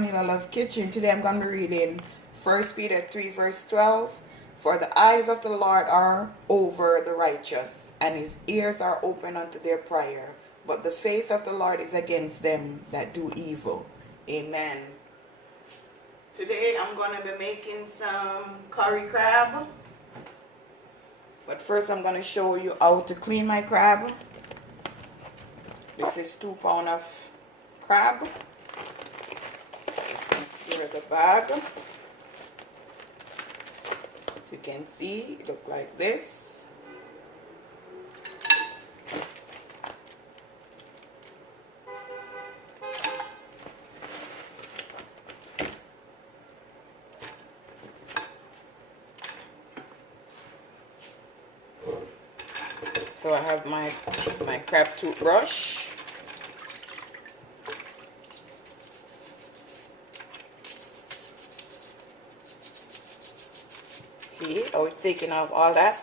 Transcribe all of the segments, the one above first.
Cornelialove Kitchen. Today I'm going to be reading 1 Peter 3 verse 12. For the eyes of the Lord are over the righteous, and his ears are open unto their prayer. But the face of the Lord is against them that do evil. Amen. Today I'm going to be making some curry crab. But first I'm going to show you how to clean my crab. This is 2 pounds of crab. Here is the bag. As you can see, it looks like this. So I have my crab toothbrush. See how it's taking off all that?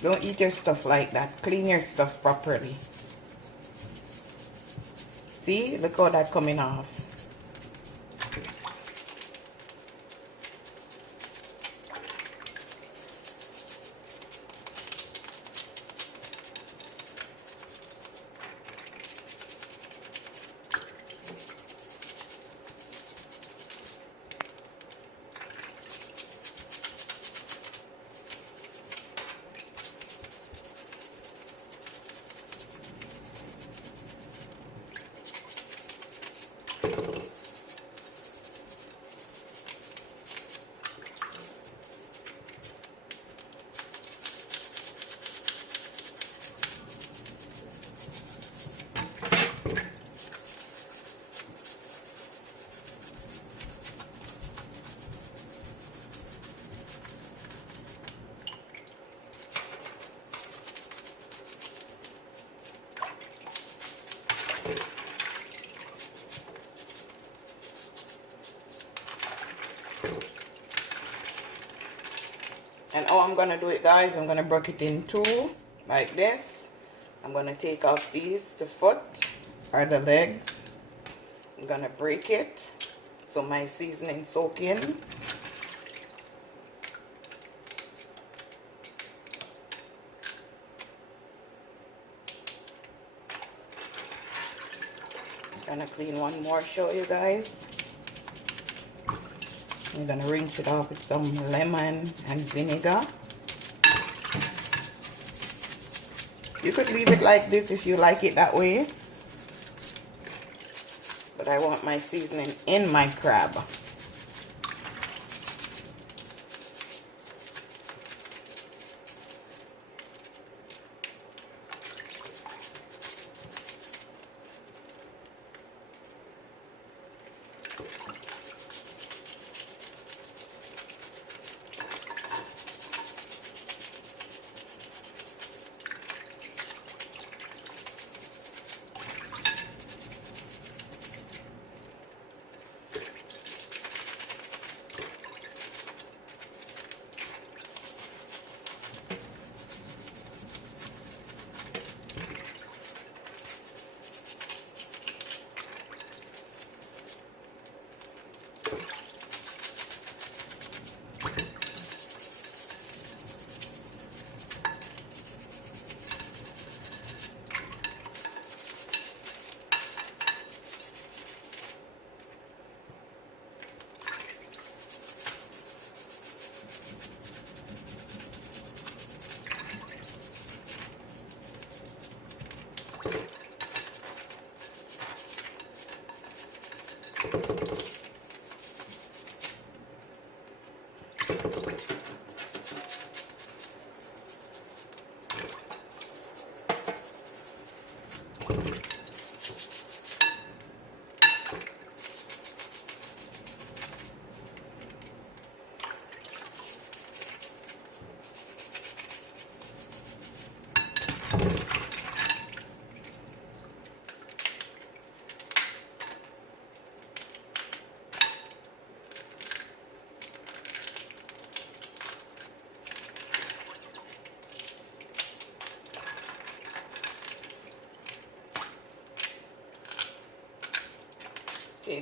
Don't eat your stuff like that. Clean your stuff properly. See? Look how that's coming off. And how I'm going to do it, guys, I'm going to break it in two, like this. I'm going to take off these, the foot, or the legs. I'm going to break it, so my seasoning soak in. I'm going to clean one more, show you guys. I'm going to rinse it off with some lemon and vinegar. You could leave it like this if you like it that way. But I want my seasoning in my crab.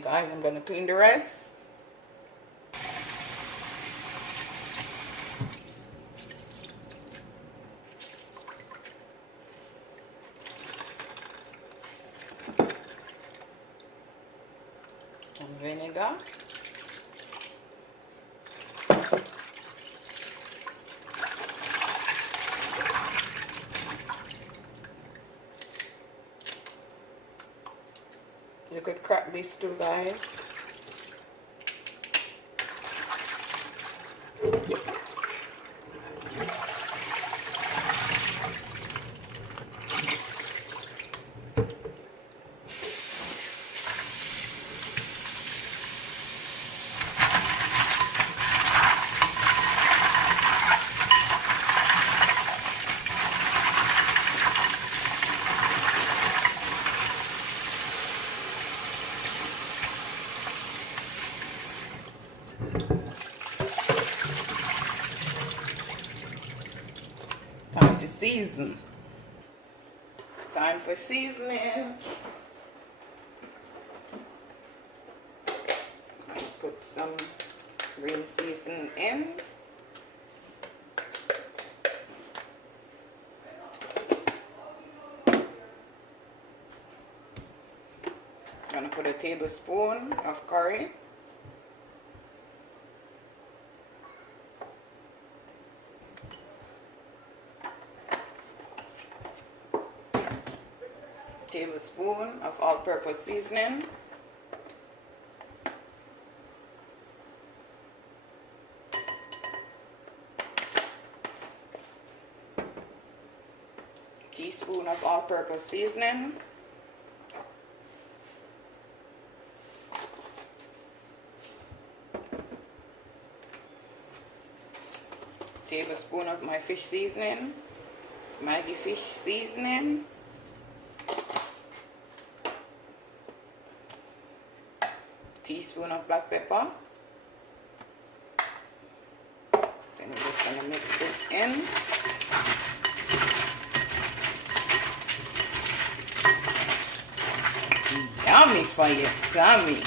guys, I'm gonna clean the rest. And vinegar. You could crack this too, guys. Time to season. Time for seasoning. I put some green seasoning in. I'm gonna put a tablespoon of curry. Tablespoon of all-purpose seasoning. Teaspoon of all-purpose seasoning. Tablespoon of my fish seasoning, Maggi fish seasoning. Teaspoon of black pepper. Then we're just gonna mix this in. Yummy for your tummy.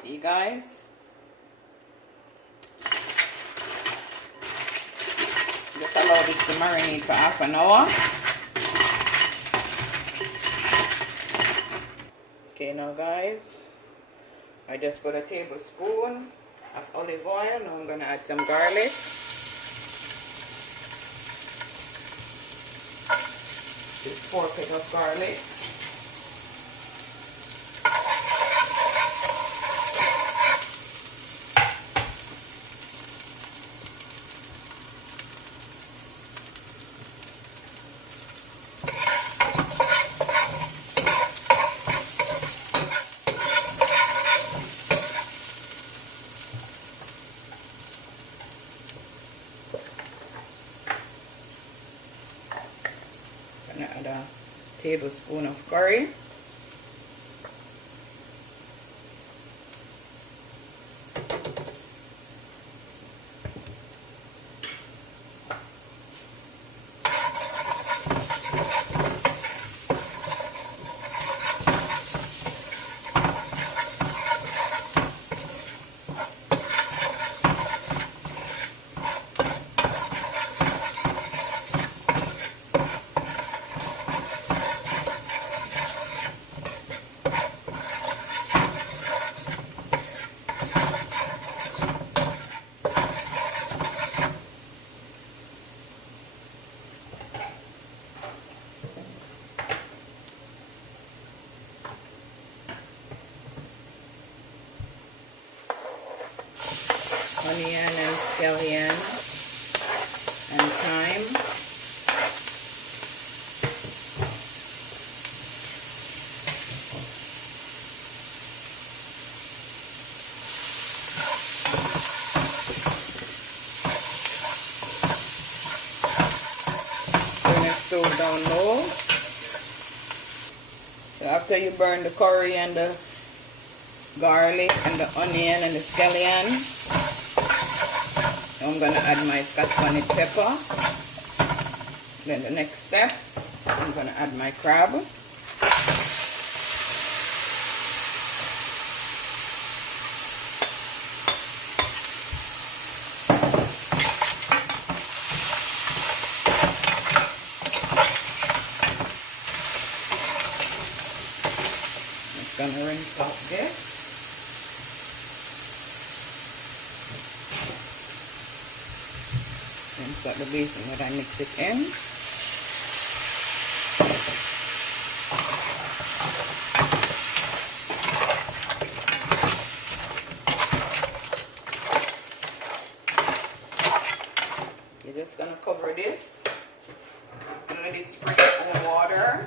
See you guys. Just allow this to marinate for half an hour. Okay, now guys, I just put a tablespoon of olive oil. Now I'm gonna add some garlic. Just 4 cloves of garlic. Gonna add a tablespoon of curry. onion and scallion and thyme. Turn it stove down low. So after you burn the curry and the garlic and the onion and the scallion, I'm gonna add my Scotch bonnet pepper. Then the next step, I'm gonna add my crab. I'm gonna rinse out this. Rinse out the basin that I mix it in. You're just gonna cover this and let it spray its own water.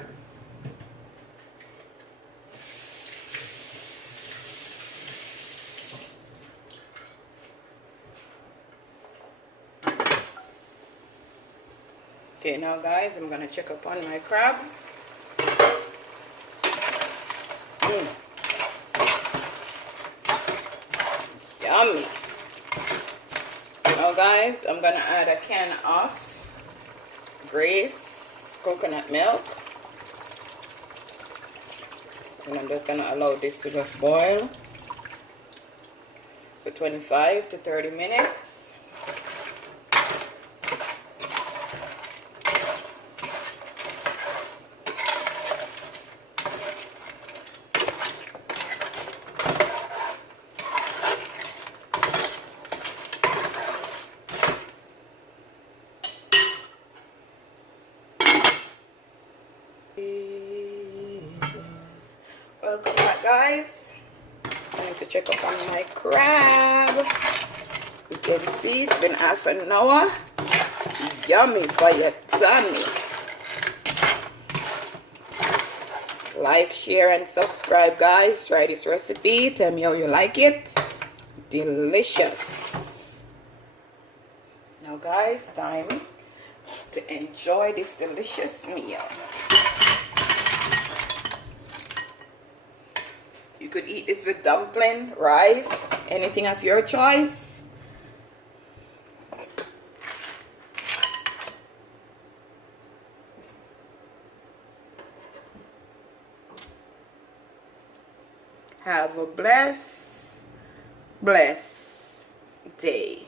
Okay, now guys, I'm gonna check up on my crab. Yummy. Now guys, I'm gonna add a can of Grace coconut milk. And I'm just gonna allow this to just boil for 25 to 30 minutes. Welcome back, guys. I need to check up on my crab. You can see it's been half an hour. Yummy for your tummy. Like, share, and subscribe, guys. Try this recipe. Tell me how you like it. Delicious. Now, guys, time to enjoy this delicious meal. You could eat this with dumpling, rice, anything of your choice. Have a blessed day.